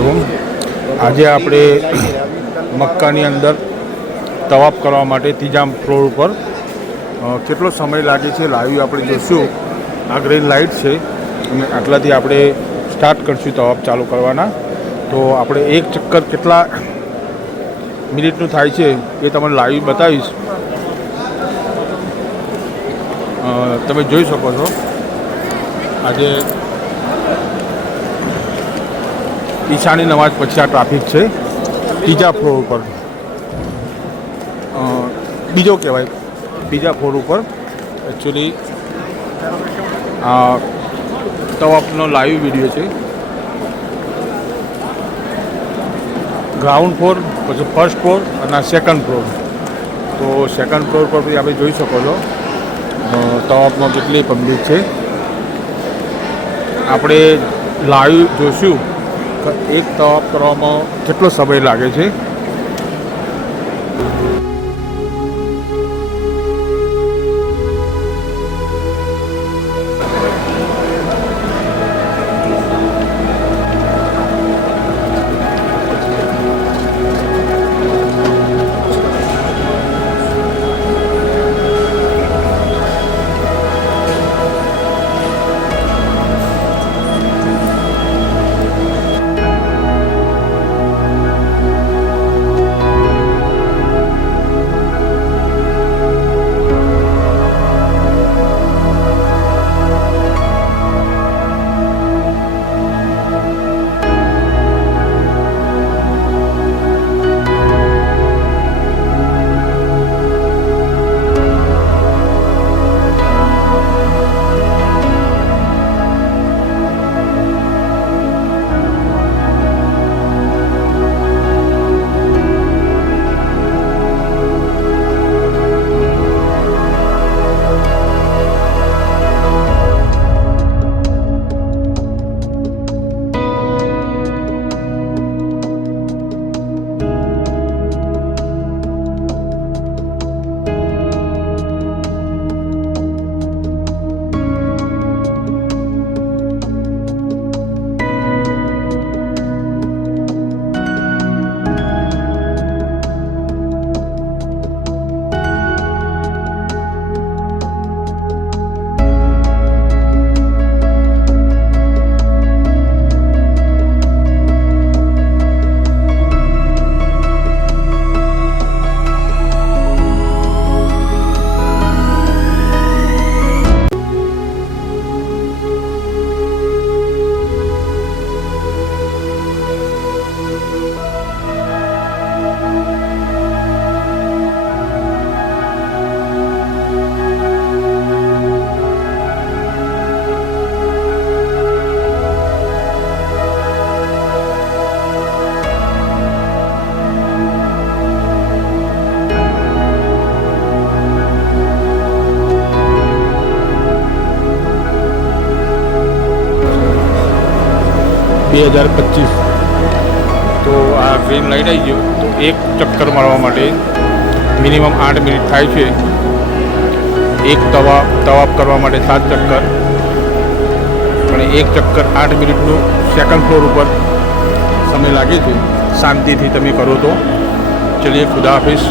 આજે આપણે મક્કાની અંદર તવાફ કરવા માટે ત્રીજા ફ્લોર ઉપર કેટલો સમય લાગે છે લાઈવ આપણે જોઈશું. આ ગ્રીન લાઇટ છે અને આટલાથી આપણે સ્ટાર્ટ કરશું તવાફ ચાલુ કરવાના. તો આપણે એક ચક્કર કેટલા મિનિટનું થાય છે એ તમને લાઈવ બતાવીશ. તમે જોઈ શકો છો આજે ઈશાની નમાજ પછી આ ટ્રાફિક છે ત્રીજા ફ્લોર ઉપર, બીજો કહેવાય બીજા ફ્લોર ઉપર. એકચ્યુઅલી આ તવાફનો લાઈવ વિડીયો છે. ગ્રાઉન્ડ ફ્લોર, પછી ફર્સ્ટ ફ્લોર અને સેકન્ડ ફ્લોર. તો સેકન્ડ ફ્લોર પર બી આપણે જોઈ શકો છો તવાફમાં કેટલી પબ્લિક છે. આપણે લાઈવ જોઈશું એક તવાફ કરવામાં કેટલો સમય લાગે છે. તો આ ગ્રીન લાઇટ આવી ગયો તો એક ચક્કર મારવા માટે મિનિમમ 8 મિનિટ થાય છે. એક તવાફ કરવા માટે 7 ચક્કર, અને એક ચક્કર 8 મિનિટનું સેકન્ડ ફ્લોર ઉપર સમય લાગે છે. શાંતિથી તમે કરો તો. ચલીએ, ખુદા હાફિઝ.